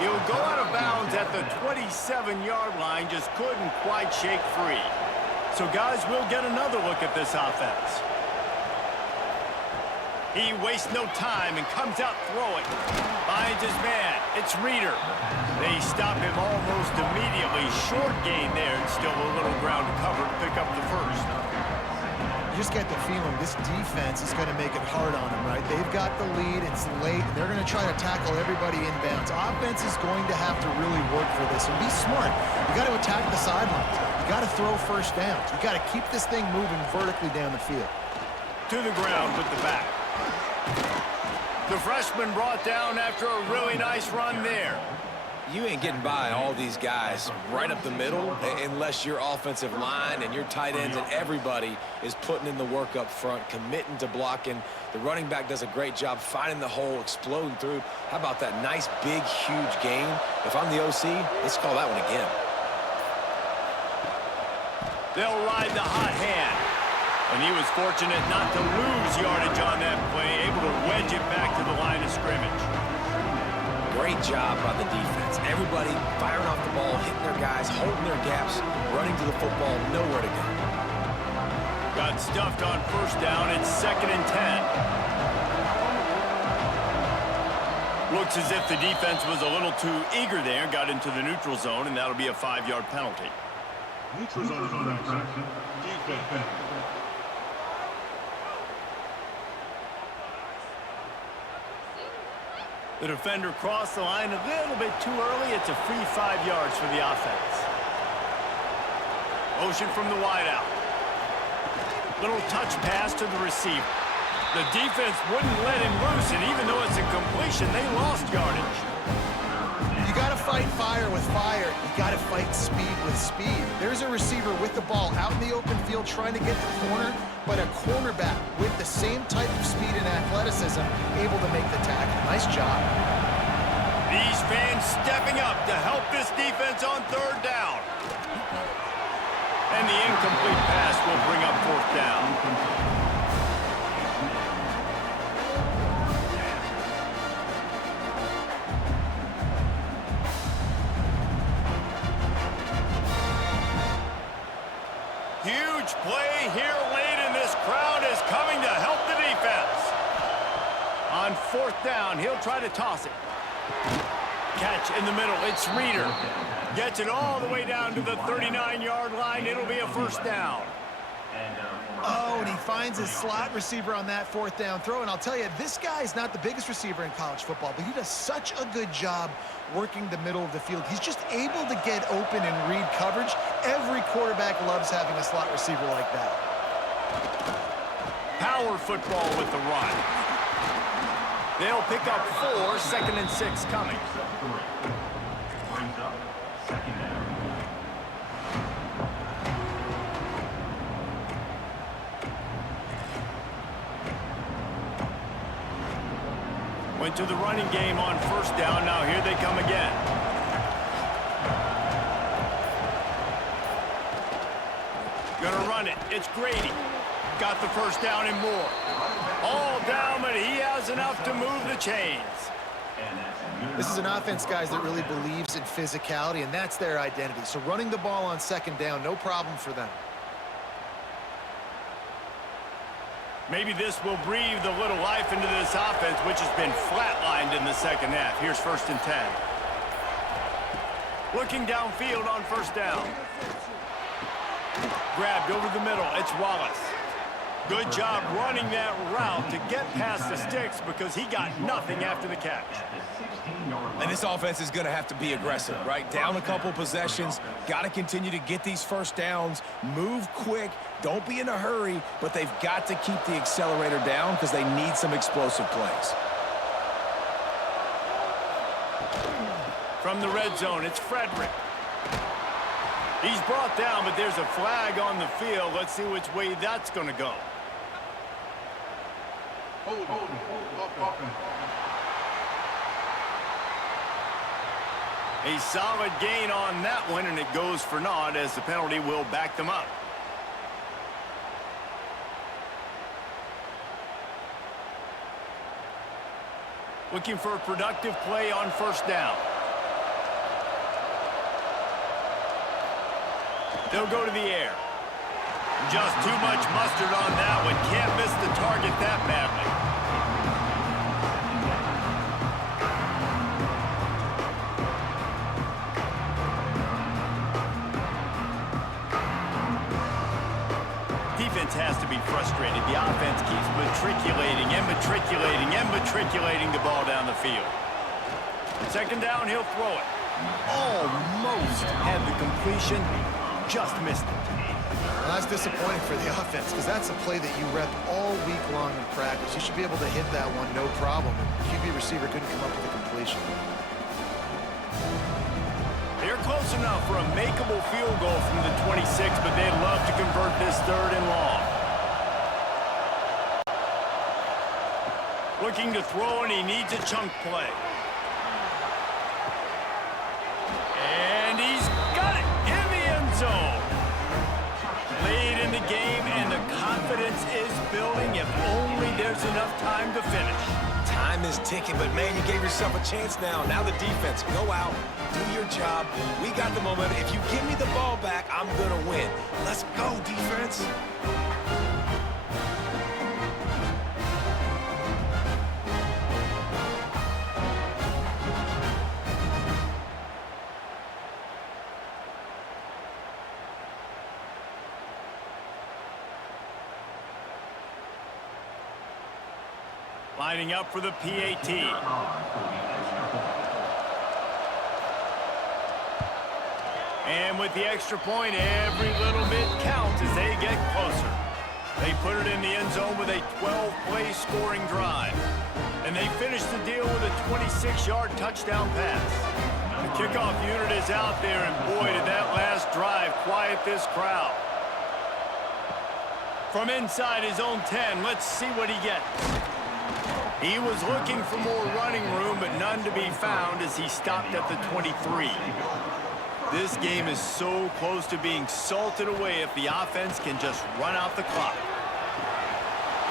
He'll go out of bounds at the 27-yard line, just couldn't quite shake free. So, guys, we'll get another look at this offense. He wastes no time and comes out throwing. Finds his man. It's Reeder. They stop him almost immediately. Short gain there, and still a little ground to cover to pick up the first. You just get the feeling this defense is going to make it hard on them, right? They've got the lead. It's late. They're going to try to tackle everybody inbounds. Offense is going to have to really work for this and be smart. You got to attack the sidelines. You got to throw first downs. You got to keep this thing moving vertically down the field. To the ground with the back. The freshman brought down after a really nice run there. You ain't getting by all these guys right up the middle unless your offensive line and your tight ends and everybody is putting in the work up front, committing to blocking. The running back does a great job finding the hole, exploding through. How about that nice, big, huge gain? If I'm the OC, let's call that one again. They'll ride the hot hand. And he was fortunate not to lose yardage on that play, able to wedge it back to the line of scrimmage. Great job by the defense. Everybody firing off the ball, hitting their guys, holding their gaps, running to the football, nowhere to go. Got stuffed on first down. It's 2nd and 10. Looks as if the defense was a little too eager there, got into the neutral zone, and that'll be a 5-yard penalty. Neutral zone infraction. Defense. The defender crossed the line a little bit too early. It's a free 5 yards for the offense. Motion from the wideout. Little touch pass to the receiver. The defense wouldn't let him loose, and even though it's a completion, they lost yardage. You got to fight fire with fire. You got to fight speed with speed. There's a receiver with the ball out in the open field trying to get the corner, but a cornerback with the same type of speed and athleticism able to make the tackle. Nice job. These fans stepping up to help this defense on 3rd down. And the incomplete pass will bring up 4th down. Huge play here late, and this crowd is coming to help the defense. On 4th down, he'll try to toss it. Catch in the middle. It's Reeder. Gets it all the way down to the 39-yard line. It'll be a 1st down. Oh, and he finds his slot receiver on that 4th down throw. And I'll tell you, this guy's not the biggest receiver in college football, but he does such a good job working the middle of the field. He's just able to get open and read coverage. Every quarterback loves having a slot receiver like that. Power football with the run. They'll pick up 4, 2nd and 6 coming. Brings up 2nd down. Went to the running game on 1st down. Now here they come again. Gonna run it. It's Grady. Got the first down and more. All down, but he has enough to move the chains. This is an offense, guys, that really believes in physicality, and that's their identity. So running the ball on second down, no problem for them. Maybe this will breathe a little life into this offense, which has been flatlined in the second half. Here's 1st and 10. Looking downfield on first down. Grabbed over the middle. It's Wallace. Good job running that route to get past the sticks because he got nothing after the catch. And this offense is going to have to be aggressive, right? Down a couple possessions, got to continue to get these first downs, move quick, don't be in a hurry, but they've got to keep the accelerator down because they need some explosive plays. From the red zone, it's Frederick. He's brought down, but there's a flag on the field. Let's see which way that's going to go. A solid gain on that one, and it goes for naught as the penalty will back them up. Looking for a productive play on first down. They'll go to the air. Just too much mustard on that one. Can't miss the target that badly. Defense has to be frustrated. The offense keeps matriculating and matriculating and matriculating the ball down the field. Second down, he'll throw it. Almost had the completion. Just missed it. Well, that's disappointing for the offense because that's a play that you rep all week long in practice. You should be able to hit that one no problem. QB receiver couldn't come up with a completion. They're close enough for a makeable field goal from the 26, but they'd love to convert this 3rd and long. Looking to throw, and he needs a chunk play. And he's got it in the end zone. Lead in the game, and the confidence is building if only there's enough time to finish. Time is ticking, but man, you gave yourself a chance now. Now the defense, go out, do your job. We got the momentum. If you give me the ball back, I'm going to win. Let's go, defense. Lining up for the PAT. And with the extra point, every little bit counts as they get closer. They put it in the end zone with a 12-play scoring drive. And they finish the deal with a 26-yard touchdown pass. The kickoff unit is out there, and boy, did that last drive quiet this crowd. From inside his own 10, let's see what he gets. He was looking for more running room, but none to be found as he stopped at the 23. This game is so close to being salted away if the offense can just run out the clock.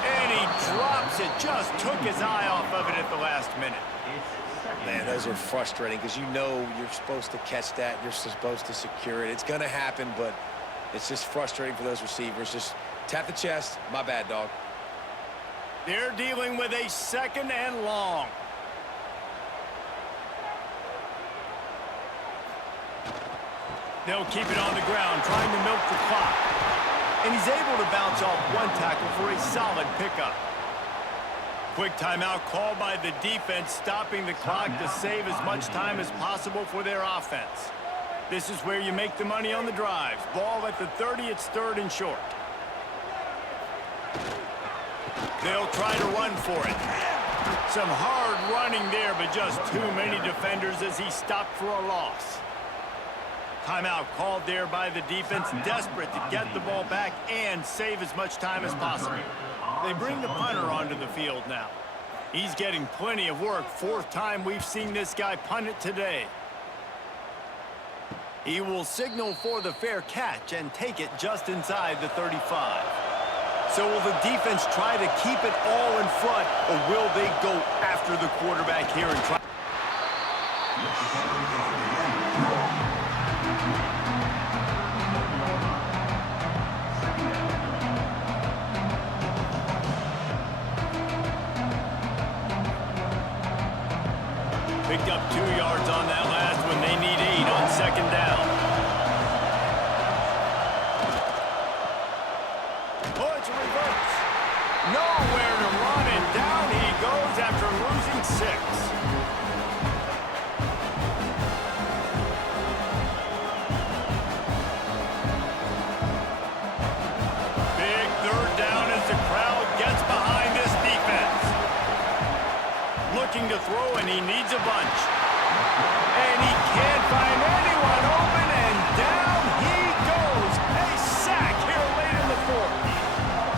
And he drops it, just took his eye off of it at the last minute. Man, those are frustrating because you know you're supposed to catch that. You're supposed to secure it. It's going to happen, but it's just frustrating for those receivers. Just tap the chest. My bad, dog. They're dealing with a 2nd and long. They'll keep it on the ground, trying to milk the clock. And he's able to bounce off one tackle for a solid pickup. Quick timeout called by the defense, stopping the clock to save as much time as possible for their offense. This is where you make the money on the drives. Ball at the 30, it's 3rd and short. They'll try to run for it. Some hard running there, but just too many defenders as he stopped for a loss. Timeout called there by the defense, desperate to get the ball back and save as much time as possible. They bring the punter onto the field now. He's getting plenty of work. 4th time we've seen this guy punt it today. He will signal for the fair catch and take it just inside the 35. So will the defense try to keep it all in front, or will they go after the quarterback here and try? Picked up 2 yards on that last one. They need 8 on second down. Oh, it's a reverse. Nowhere to run, and down he goes after losing 6. Big third down as the crowd gets behind this defense. Looking to throw, and he needs a bunch. And he can't find anyone open, and down he goes. A sack here late in the 4th.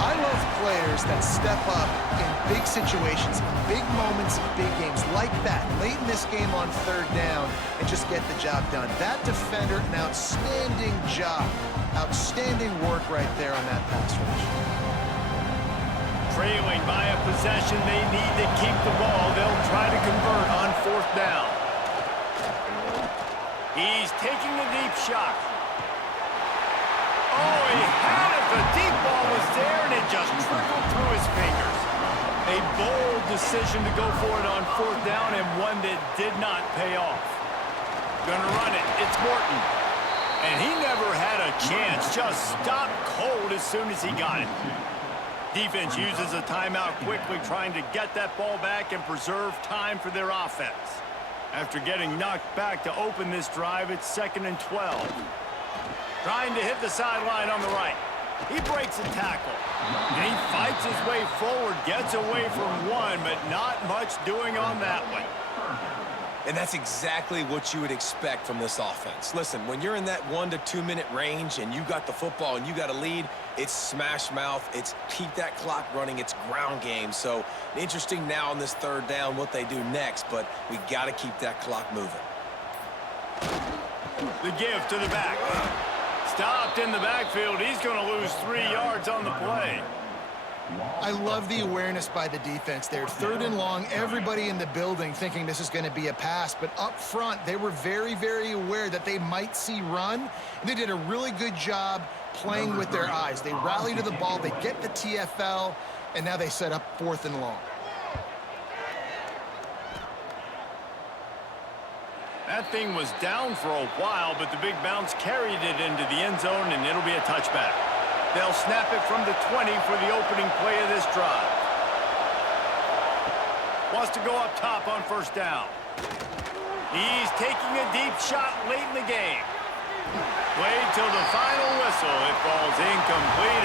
I love players that step up in big situations, in big moments, in big games like that, late in this game on third down, and just get the job done. That defender, an outstanding job. Outstanding work right there on that pass rush. Trailing by a possession, they need to keep the ball. They'll try to convert on 4th down. He's taking the deep shot. Oh, he had it. The deep ball was there, and it just trickled through his fingers. A bold decision to go for it on 4th down, and one that did not pay off. Gonna run it. It's Morton. And he never had a chance. Just stopped cold as soon as he got it. Defense uses a timeout quickly, trying to get that ball back and preserve time for their offense. After getting knocked back to open this drive, it's 2nd and 12. Trying to hit the sideline on the right. He breaks a tackle. And he fights his way forward, gets away from one, but not much doing on that one. And that's exactly what you would expect from this offense. Listen, when you're in that 1 to 2 minute range and you got the football and you got a lead, it's smash mouth, it's keep that clock running, it's ground game. So interesting now on this 3rd down what they do next, but we got to keep that clock moving. The give to the back. Stopped in the backfield. He's going to lose 3 yards on the play. I love the awareness by the defense there. 3rd and long, everybody in the building thinking this is going to be a pass, but up front, they were very, very aware that they might see run, and they did a really good job playing with their eyes. They rally to the ball, they get the TFL, and now they set up 4th and long. That thing was down for a while, but the big bounce carried it into the end zone, and it'll be a touchback. They'll snap it from the 20 for the opening play of this drive. Wants to go up top on 1st down. He's taking a deep shot late in the game. Played till the final whistle. It falls incomplete,